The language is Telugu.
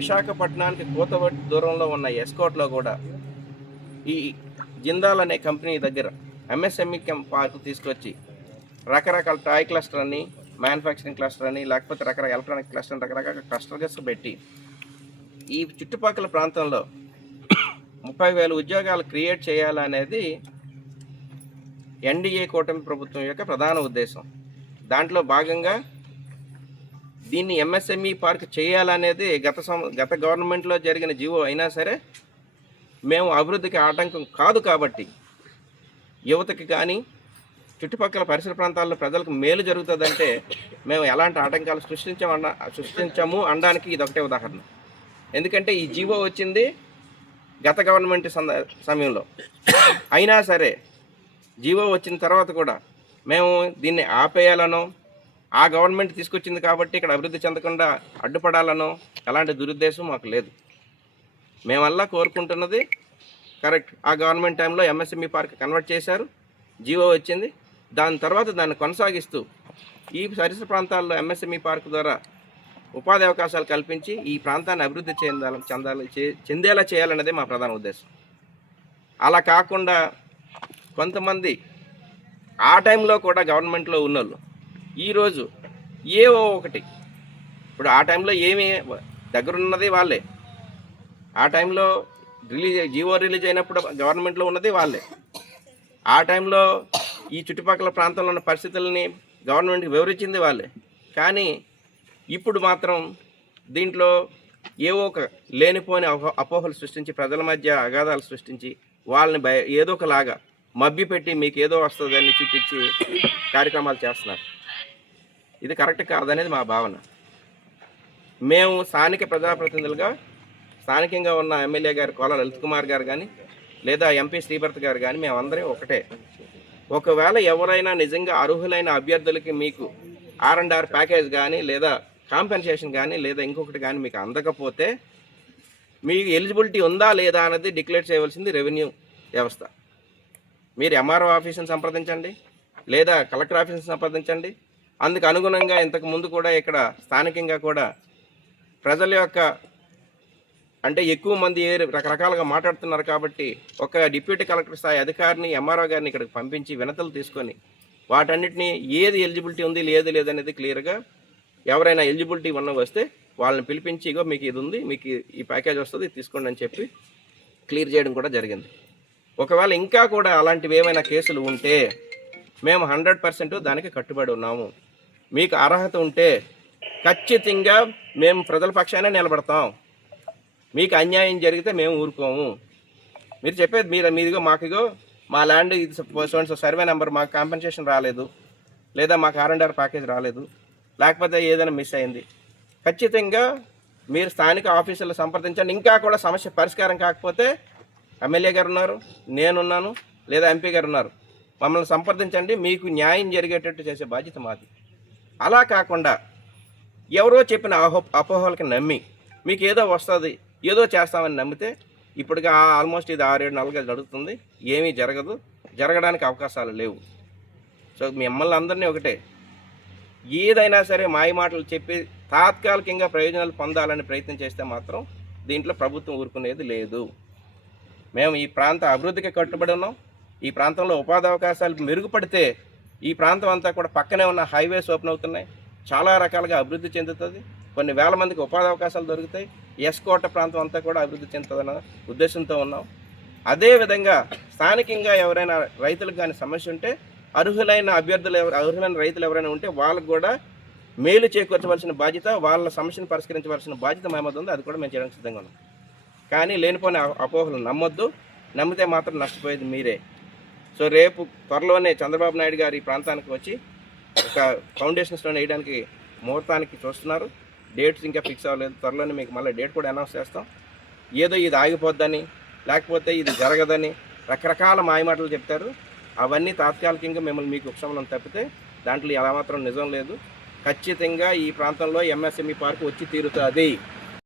విశాఖపట్నానికి కూతవెట్టి దూరంలో ఉన్న ఎస్కోట్లో కూడా ఈ జిందాల్ అనే కంపెనీ దగ్గర ఎంఎస్ఎంఈ పార్క్ తీసుకొచ్చి రకరకాల టాయ్ క్లస్టర్ అని, మ్యానుఫ్యాక్చరింగ్ క్లస్టర్ అని, లేకపోతే రకరకాల ఎలక్ట్రానిక్ క్లస్టర్ అని రకరకాల క్లస్టర్స్ పెట్టి ఈ చుట్టుపక్కల ప్రాంతంలో 30,000 ఉద్యోగాలు క్రియేట్ చేయాలనేది ఎన్డీఏ కూటమి ప్రభుత్వం యొక్క ప్రధాన ఉద్దేశం. దాంట్లో భాగంగా దీన్ని ఎంఎస్ఎంఈ పార్క్ చేయాలనేది గత గవర్నమెంట్లో జరిగిన జీవో అయినా సరే మేము అభివృద్ధికి ఆటంకం కాదు కాబట్టి యువతకి కానీ చుట్టుపక్కల పరిసర ప్రాంతాల్లో ప్రజలకు మేలు జరుగుతుందంటే మేము ఎలాంటి ఆటంకాలు సృష్టించాము అనడానికి ఇది ఒకటే ఉదాహరణ. ఎందుకంటే ఈ జీవో వచ్చింది గత గవర్నమెంట్ సమయంలో అయినా సరే జీవో వచ్చిన తర్వాత కూడా మేము దీన్ని ఆపేయాలనో, ఆ గవర్నమెంట్ తీసుకొచ్చింది కాబట్టి ఇక్కడ అభివృద్ధి చెందకుండా అడ్డుపడాలనో ఎలాంటి దురుద్దేశం మాకు లేదు. మేమల్లా కోరుకుంటున్నది కరెక్ట్. ఆ గవర్నమెంట్ టైంలో ఎంఎస్ఎంఈ పార్క్ కన్వర్ట్ చేశారు, జీవో వచ్చింది. దాని తర్వాత దాన్ని కొనసాగిస్తూ ఈ పరిసర ప్రాంతాల్లో ఎంఎస్ఎంఈ పార్క్ ద్వారా ఉపాధి అవకాశాలు కల్పించి ఈ ప్రాంతాన్ని అభివృద్ధి చెందేలా చేయాలనేదే మా ప్రధాన ఉద్దేశం. అలా కాకుండా కొంతమంది ఆ టైంలో కూడా గవర్నమెంట్లో ఉన్నోళ్ళు ఈరోజు ఏవో ఒకటి, ఇప్పుడు ఆ టైంలో ఏమి దగ్గరున్నది వాళ్ళే, ఆ టైంలో జీవో రిలీజ్ అయినప్పుడు గవర్నమెంట్లో ఉన్నది వాళ్ళే, ఆ టైంలో ఈ చుట్టుపక్కల ప్రాంతంలో ఉన్న పరిస్థితులని గవర్నమెంట్కి వివరించింది వాళ్ళే. కానీ ఇప్పుడు మాత్రం దీంట్లో ఏవో ఒక లేనిపోని అపోహలు సృష్టించి ప్రజల మధ్య అగాధాలు సృష్టించి వాళ్ళని ఏదో ఒకలాగా మభ్యపెట్టి మీకు ఏదో వస్తుందని చూపించి కార్యక్రమాలు చేస్తున్నారు. ఇది కరెక్ట్ కాదనేది మా భావన. మేము స్థానిక ప్రజాప్రతినిధులుగా స్థానికంగా ఉన్న ఎమ్మెల్యే గారు కోల లలిత్ కుమార్ గారు కానీ లేదా ఎంపీ శ్రీభర్త్ గారు కానీ మేమందరం ఒకటే. ఒకవేళ ఎవరైనా నిజంగా అర్హులైన అభ్యర్థులకి మీకు R&R ప్యాకేజ్ కానీ లేదా కాంపెన్సేషన్ కానీ లేదా ఇంకొకటి కానీ మీకు అందకపోతే మీకు ఎలిజిబిలిటీ ఉందా లేదా అన్నది డిక్లేర్ చేయవలసింది రెవెన్యూ వ్యవస్థ. మీరు ఎంఆర్ఓ ఆఫీస్ని సంప్రదించండి లేదా కలెక్టర్ ఆఫీస్ని సంప్రదించండి. అందుకు అనుగుణంగా ఇంతకు ముందు కూడా ఇక్కడ స్థానికంగా కూడా ప్రజల యొక్క అంటే ఎక్కువ మంది రకరకాలుగా మాట్లాడుతున్నారు కాబట్టి ఒక డిప్యూటీ కలెక్టర్ స్థాయి అధికారిని ఎంఆర్ఓ గారిని ఇక్కడికి పంపించి వినతులు తీసుకొని వాటన్నిటిని ఏది ఎలిజిబిలిటీ ఉంది లేదు లేదనేది క్లియర్గా ఎవరైనా ఎలిజిబిలిటీ ఉన్న వస్తే వాళ్ళని పిలిపించి ఇగో మీకు ఇది ఉంది, మీకు ఈ ప్యాకేజ్ వస్తుంది, తీసుకోండి అని చెప్పి క్లియర్ చేయడం కూడా జరిగింది. ఒకవేళ ఇంకా కూడా అలాంటివి ఏమైనా కేసులు ఉంటే మేము 100% దానికి కట్టుబడి ఉన్నాము. మీకు అర్హత ఉంటే ఖచ్చితంగా మేము ప్రజల పక్షానే నిలబడతాం. మీకు అన్యాయం జరిగితే మేము ఊరుకోము. మీరు చెప్పేది మీదిగో మాకిగో మా ల్యాండ్ ఇది సర్వే నెంబర్, మాకు కాంపెన్సేషన్ రాలేదు లేదా మాకు R&R ప్యాకేజ్ రాలేదు లేకపోతే ఏదైనా మిస్ అయింది, ఖచ్చితంగా మీరు స్థానిక ఆఫీసులు సంప్రదించండి. ఇంకా కూడా సమస్య పరిష్కారం కాకపోతే ఎమ్మెల్యే గారు ఉన్నారు, నేనున్నాను లేదా ఎంపీ గారు ఉన్నారు, మమ్మల్ని సంప్రదించండి. మీకు న్యాయం జరిగేటట్టు చేసే బాధ్యత మాది. అలా కాకుండా ఎవరో చెప్పిన అపోహలకి నమ్మి మీకు ఏదో వస్తుంది ఏదో చేస్తామని నమ్మితే ఇప్పటికి ఆల్మోస్ట్ ఇది 6-7 నెలలుగా జరుగుతుంది. ఏమీ జరగదు, జరగడానికి అవకాశాలు లేవు. సో మిమ్మల్ని అందరినీ ఒకటే, ఏదైనా సరే మాయ మాటలు చెప్పి తాత్కాలికంగా ప్రయోజనాలు పొందాలని ప్రయత్నం చేస్తే మాత్రం దీంట్లో ప్రభుత్వం ఊరుకునేది లేదు. మేము ఈ ప్రాంత అభివృద్ధికి కట్టుబడి ఉన్నాం. ఈ ప్రాంతంలో ఉపాధి అవకాశాలు మెరుగుపడితే ఈ ప్రాంతం అంతా కూడా పక్కనే ఉన్న హైవేస్ ఓపెన్ అవుతున్నాయి, చాలా రకాలుగా అభివృద్ధి చెందుతుంది, కొన్ని వేల మందికి ఉపాధి అవకాశాలు దొరుకుతాయి, ఎస్కోట ప్రాంతం అంతా కూడా అభివృద్ధి చెందుతుందన్న ఉద్దేశంతో ఉన్నాం. అదేవిధంగా స్థానికంగా ఎవరైనా రైతులకు కానీ సమస్య ఉంటే అర్హులైన రైతులు ఎవరైనా ఉంటే వాళ్ళకు కూడా మేలు చేకూర్చవలసిన బాధ్యత, వాళ్ళ సమస్యను పరిష్కరించవలసిన బాధ్యత మా మీద ఉంది. అది కూడా మేము చేయడానికి సిద్ధంగా ఉన్నాం. కానీ లేనిపోయిన అపోహలు నమ్మొద్దు, నమ్మితే మాత్రం నష్టపోయేది మీరే. సో రేపు త్వరలోనే చంద్రబాబు నాయుడు గారు ఈ ప్రాంతానికి వచ్చి ఒక ఫౌండేషన్ స్టోన్ వేయడానికి ముహూర్తానికి చూస్తున్నారు. డేట్స్ ఇంకా ఫిక్స్ అవ్వలేదు, త్వరలోనే మీకు మళ్ళీ డేట్ కూడా అనౌన్స్ చేస్తాం. ఏదో ఇది ఆగిపోద్దని లేకపోతే ఇది జరగదని రకరకాల మాయమాటలు చెప్తారు. అవన్నీ తాత్కాలికంగా మిమ్మల్ని మీకు ఉపశమనం తప్పితే దాంట్లో ఎలా మాత్రం నిజం లేదు. ఖచ్చితంగా ఈ ప్రాంతంలో ఎంఎస్ఎంఈ పార్క్ వచ్చి తీరుతుంది.